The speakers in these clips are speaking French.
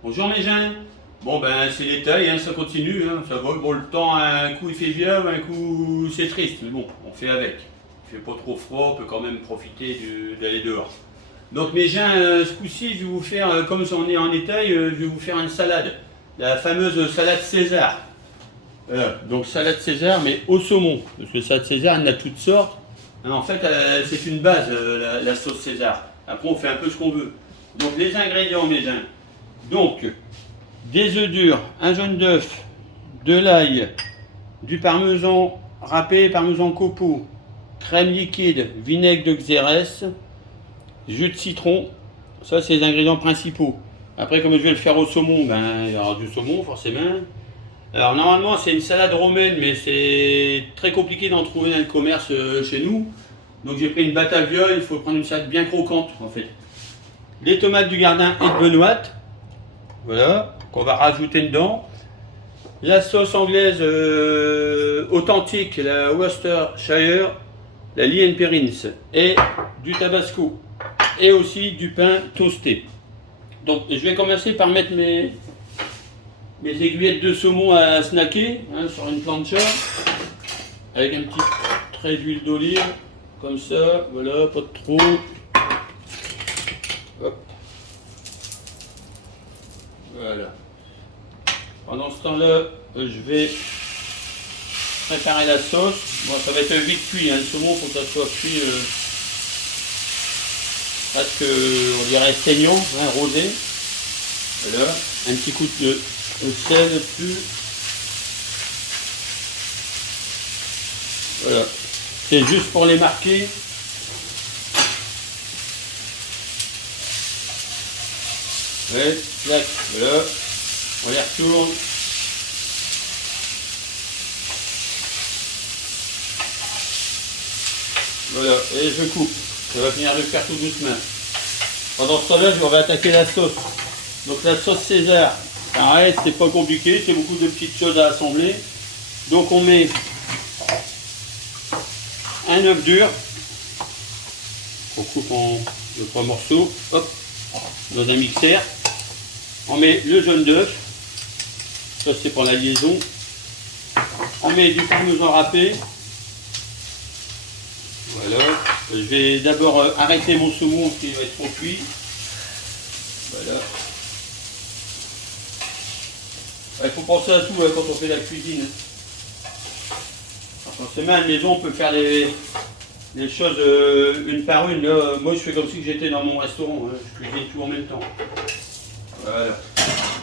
Bonjour mes gens. Bon ben c'est les tailles, hein, ça continue, hein, ça va. Bon le temps, un coup il fait bien, un coup c'est triste, mais bon, on fait avec. Il fait pas trop froid, on peut quand même profiter d'aller dehors. Donc mes gens, ce coup-ci je vais vous faire, comme on est en étail, je vais vous faire une salade. La fameuse salade César. Voilà, donc salade César mais au saumon. Parce que salade César, il y en a toutes sortes. Hein, en fait, c'est une base, la sauce César. Après on fait un peu ce qu'on veut. Donc les ingrédients mes gens. Donc, des œufs durs, un jaune d'œuf, de l'ail, du parmesan râpé, parmesan copeaux, crème liquide, vinaigre de Xérès, jus de citron. Ça, c'est les ingrédients principaux. Après, comme je vais le faire au saumon, ben, il y aura du saumon forcément. Alors, normalement, c'est une salade romaine, mais c'est très compliqué d'en trouver dans le commerce chez nous. Donc, j'ai pris une bataviole, il faut prendre une salade bien croquante en fait. Les tomates du Gardin et de Benoît. Voilà, qu'on va rajouter dedans. La sauce anglaise authentique, la Worcestershire, la Lien Perrins et du tabasco. Et aussi du pain toasté. Donc je vais commencer par mettre mes aiguillettes de saumon à snacker hein, sur une plancha. Avec un petit trait d'huile d'olive. Comme ça, voilà, pas de trop. Hop. Voilà. Pendant ce temps-là, je vais préparer la sauce. Bon, ça va être vite cuit, hein. Le saumon, il faut que ça soit cuit presque, on dirait saignant, hein, rosé. Voilà. Un petit coup de sel dessus. Voilà. C'est juste pour les marquer. Ouais, clac, voilà. On les retourne. Voilà, et je coupe. Ça va finir de faire tout doucement. Pendant ce temps-là, on va attaquer la sauce. Donc la sauce César, pareil, c'est pas compliqué, c'est beaucoup de petites choses à assembler. Donc on met un œuf dur. On coupe en 2-3 morceaux. Hop, dans un mixeur. On met le jaune d'œuf. Ça c'est pour la liaison. On met du parmesan râpé. Voilà. Je vais d'abord arrêter mon saumon qui va être trop cuit. Voilà. Il faut penser à tout hein, quand on fait la cuisine. Alors, forcément à la maison on peut faire les choses une par une. Là, moi je fais comme si j'étais dans mon restaurant. Hein. Je cuisine tout en même temps. Voilà.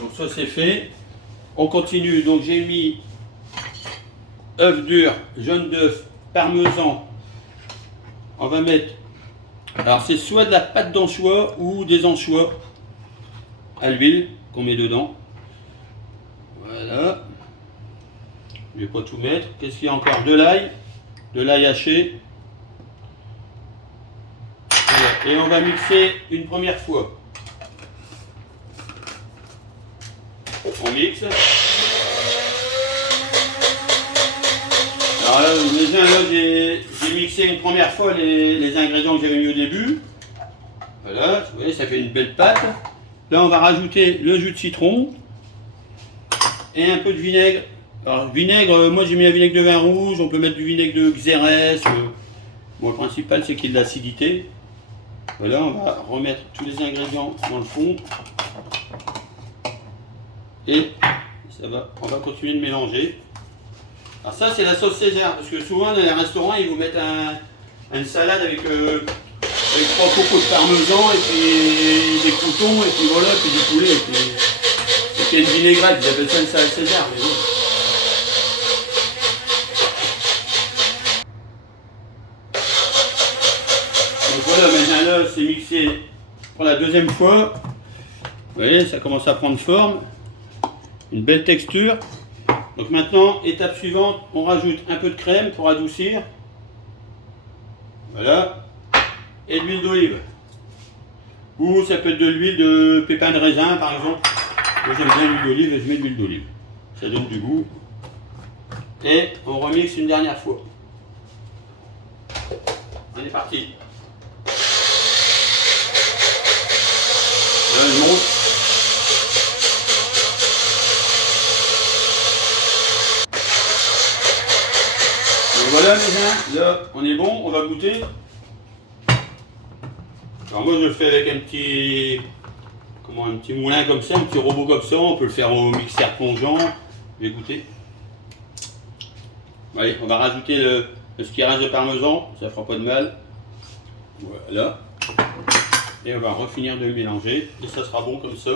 Donc ça c'est fait. On continue. Donc j'ai mis œuf dur, jaune d'œuf, parmesan. On va mettre. Alors c'est soit de la pâte d'anchois ou des anchois à l'huile qu'on met dedans. Voilà. Je vais pas tout mettre. Qu'est-ce qu'il y a encore? De l'ail haché. Voilà. Et on va mixer une première fois. On mixe. Alors là, déjà, là j'ai mixé une première fois les ingrédients que j'avais mis au début. Voilà, vous voyez, ça fait une belle pâte. Là, on va rajouter le jus de citron et un peu de vinaigre. Alors, vinaigre, moi j'ai mis un vinaigre de vin rouge, on peut mettre du vinaigre de Xérès. Bon, le principal, c'est qu'il y ait de l'acidité. Voilà, on va remettre tous les ingrédients dans le fond. Et on va continuer de mélanger. Alors ça c'est la sauce César, parce que souvent dans les restaurants ils vous mettent une salade avec 3 cocos de parmesan et puis des croutons et puis voilà, puis du poulet et puis une vinaigrette, ils appellent ça une salade César. Mais bon. Donc voilà, maintenant là c'est mixé pour la deuxième fois. Vous voyez, ça commence à prendre forme. Une belle texture. Donc maintenant, étape suivante, on rajoute un peu de crème pour adoucir. Voilà. Et de l'huile d'olive. Ou ça peut être de l'huile de pépins de raisin par exemple. Moi j'aime bien l'huile d'olive et je mets de l'huile d'olive. Ça donne du goût. Et on remixe une dernière fois. On est parti. Là, je monte. là, on est bon, on va goûter. Alors moi, je le fais avec un petit moulin comme ça, un petit robot comme ça. On peut le faire au mixeur plongeant. Je vais goûter. Allez, on va rajouter le skiras de parmesan, ça fera pas de mal. Voilà. Et on va refinir de le mélanger. Et ça sera bon comme ça.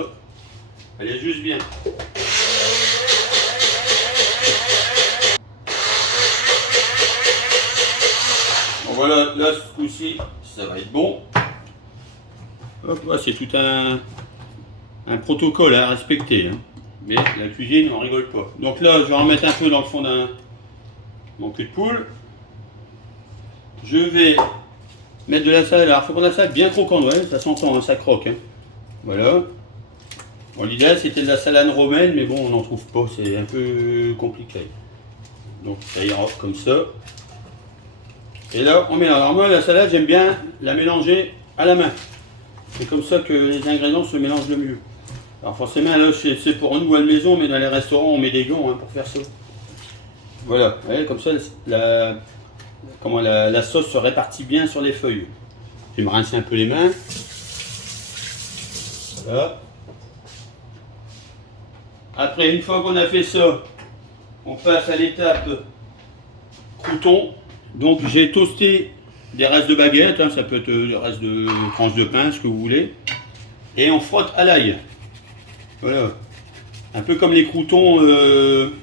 Elle est juste bien. Bon voilà, là ce coup-ci, ça va être bon. Hop, là, c'est tout un protocole à respecter. Hein. Mais la cuisine, on rigole pas. Donc là, je vais en mettre un peu dans le fond mon cul de poule. Je vais mettre de la salade. Alors, il faut prendre la salade bien croquante, ouais, ça s'entend, hein, ça croque. Hein. Voilà. Bon, l'idéal, c'était de la salade romaine, mais bon, on n'en trouve pas, c'est un peu compliqué. Donc, ça ira comme ça. Et là, on mélange. Alors, moi, la salade, j'aime bien la mélanger à la main. C'est comme ça que les ingrédients se mélangent le mieux. Alors, forcément, là, c'est pour nous à la maison, mais dans les restaurants, on met des gants hein, pour faire ça. Voilà, vous voyez, comme ça, la sauce se répartit bien sur les feuilles. Je vais me rincer un peu les mains. Voilà. Après, une fois qu'on a fait ça, on passe à l'étape crouton. Donc, j'ai toasté des restes de baguette, hein, ça peut être des restes de tranches de pain, ce que vous voulez. Et on frotte à l'ail. Voilà. Un peu comme les croutons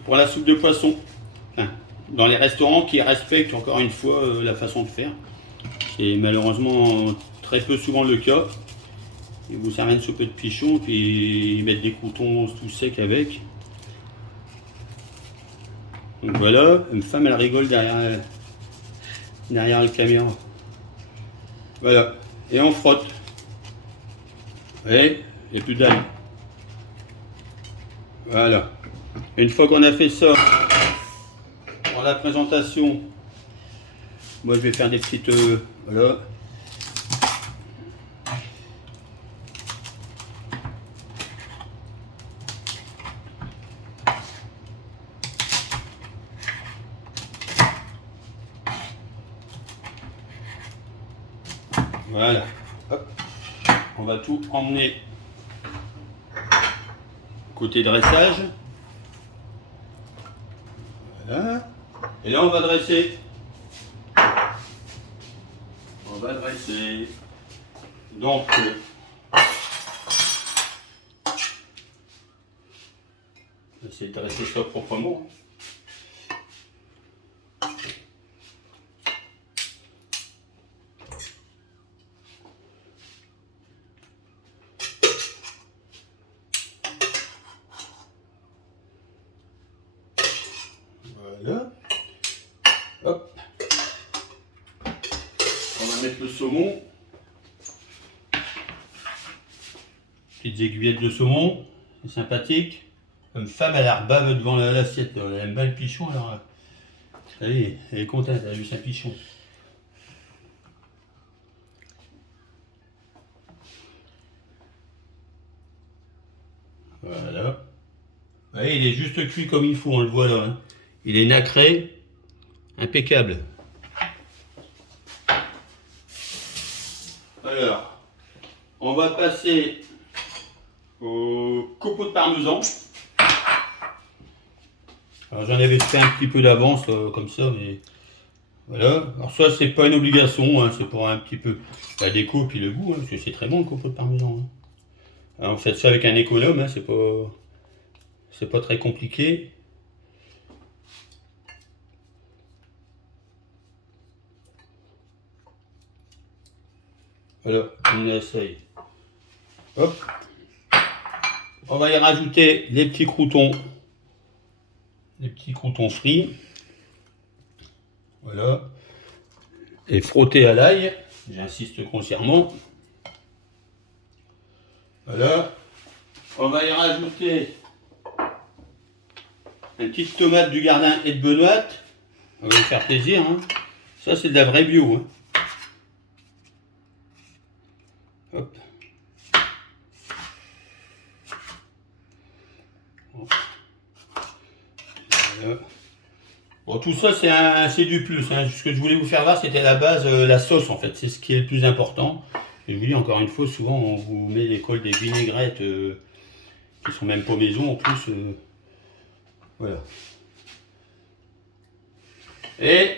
pour la soupe de poisson. Enfin, dans les restaurants qui respectent encore une fois la façon de faire. C'est malheureusement très peu souvent le cas. Ils vous servent une soupe de pichon, puis ils mettent des croutons tout secs avec. Donc voilà, une femme elle rigole derrière la caméra. Voilà, et on frotte. Vous voyez, il n'y a plus d'ail. Voilà. Une fois qu'on a fait ça, pour la présentation, moi je vais faire des petites... voilà. Voilà. Hop. On va tout emmener côté dressage. Voilà. Et là on va dresser. On va dresser. Donc on va essayer de dresser ça proprement. Voilà. Hop. On va mettre le saumon. Petites aiguillettes de saumon. C'est sympathique. Une femme, elle a rebave devant l'assiette. Elle aime bien le pichon. Alors, allez, elle est contente, elle a vu sa pichon. Voilà. Vous voyez, il est juste cuit comme il faut, on le voit là. Hein. Il est nacré, impeccable. Alors, on va passer au copeaux de parmesan. Alors j'en avais fait un petit peu d'avance comme ça, mais voilà. Alors ça c'est pas une obligation, hein, c'est pour un petit peu la déco puis le goût, hein, parce que c'est très bon le copeaux de parmesan. Hein. Alors faites ça avec un économe, hein, c'est pas très compliqué. Voilà, on essaye. Hop. On va y rajouter des petits croutons. Des petits croutons frits. Voilà. Et frotter à l'ail. J'insiste grossièrement. Voilà. On va y rajouter une petite tomate du Gardin et de Benoît. On va lui faire plaisir. Hein. Ça, c'est de la vraie bio. Hein. Hop. Voilà. Bon, tout ça, c'est du plus, hein. Ce que je voulais vous faire voir, c'était la base, la sauce en fait. C'est ce qui est le plus important. Et je vous dis encore une fois, souvent on vous met des vinaigrettes qui sont même pas maison en plus. Voilà. Et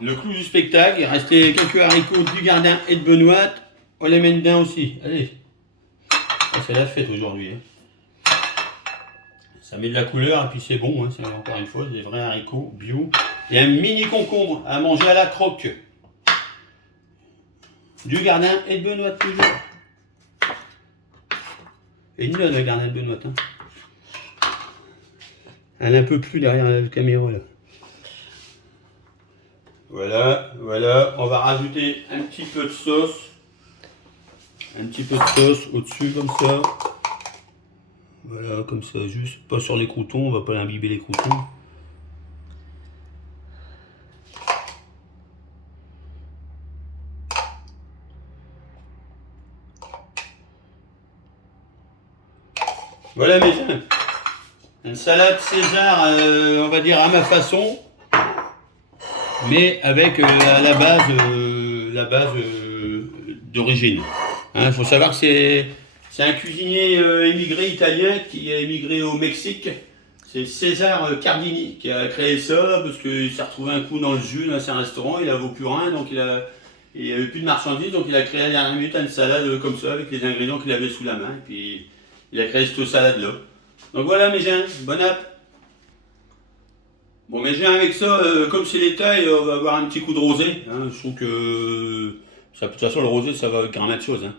le clou du spectacle, il restait quelques haricots du Gardin et de Benoît. On les met dedans aussi. Allez. Ah, c'est la fête aujourd'hui, hein. Ça met de la couleur et puis c'est bon, hein. C'est encore une fois des vrais haricots bio. Et un mini concombre à manger à la croque. Du Gardin et de Benoît toujours. Et une le Gardin de Benoît, hein. Elle est un peu plus derrière la caméra là. Voilà, voilà. On va rajouter un petit peu de sauce. Un petit peu de sauce au-dessus comme ça. Voilà, comme ça, juste pas sur les croutons, on va pas imbiber les croutons. Voilà mes gens. Une salade César, on va dire à ma façon, mais avec la base d'origine. Il faut savoir que c'est un cuisinier émigré italien qui a émigré au Mexique. C'est César Cardini qui a créé ça parce qu'il s'est retrouvé un coup dans le jus dans un restaurant, il n'avait plus rien, donc il avait plus de marchandises, donc il a créé à la dernière minute une salade comme ça avec les ingrédients qu'il avait sous la main, et puis il a créé cette salade-là. Donc voilà mes gens, bon app. Bon mes gens, avec ça, comme c'est l'été, on va avoir un petit coup de rosé. Hein. Je trouve que ça, de toute façon le rosé ça va avec grand de choses. Hein.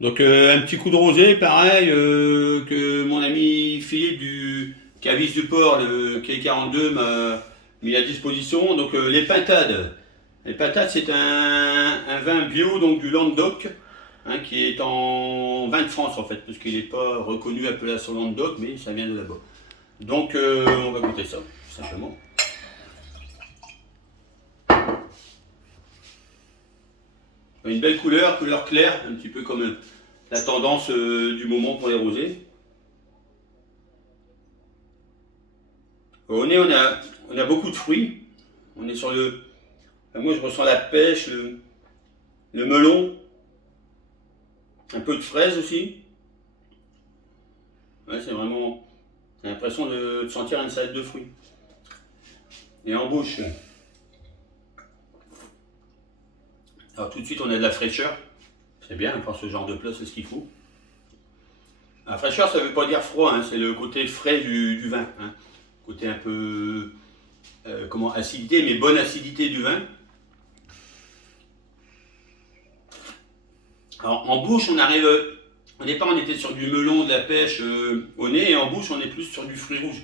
Donc un petit coup de rosé, pareil, que mon ami Philippe du Caviste du Port, le K42 m'a mis à disposition. Donc les pintades. Les pintades c'est un vin bio donc du Languedoc, hein, qui est en vin de France en fait, parce qu'il n'est pas reconnu appellation Languedoc, mais ça vient de là-bas. Donc on va goûter ça, tout simplement. Une belle couleur claire, un petit peu comme la tendance du moment pour les rosés. Au nez, on a beaucoup de fruits. On est sur le... Moi, je ressens la pêche, le melon, un peu de fraise aussi. Ouais, c'est vraiment... J'ai l'impression de sentir une salade de fruits. Et en bouche... Alors tout de suite, on a de la fraîcheur. C'est bien, pour ce genre de plat, c'est ce qu'il faut. La fraîcheur, ça ne veut pas dire froid, hein, c'est le côté frais du vin. Hein. Côté un peu, acidité, mais bonne acidité du vin. Alors en bouche, on arrive, au départ on était sur du melon, de la pêche au nez, et en bouche on est plus sur du fruit rouge.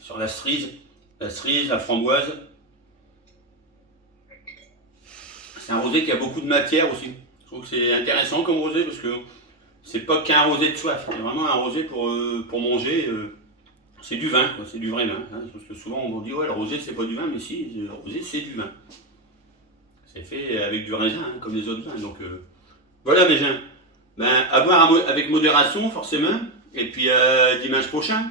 Sur la cerise, la framboise. C'est un rosé qui a beaucoup de matière aussi. Je trouve que c'est intéressant comme rosé parce que c'est pas qu'un rosé de soif, c'est vraiment un rosé pour manger. C'est du vin, quoi, c'est du vrai vin. Hein, parce que souvent on dit ouais le rosé c'est pas du vin, mais si, le rosé c'est du vin. C'est fait avec du raisin, hein, comme les autres vins. Donc voilà mes gens. Ben, à boire avec modération forcément. Et puis dimanche prochain.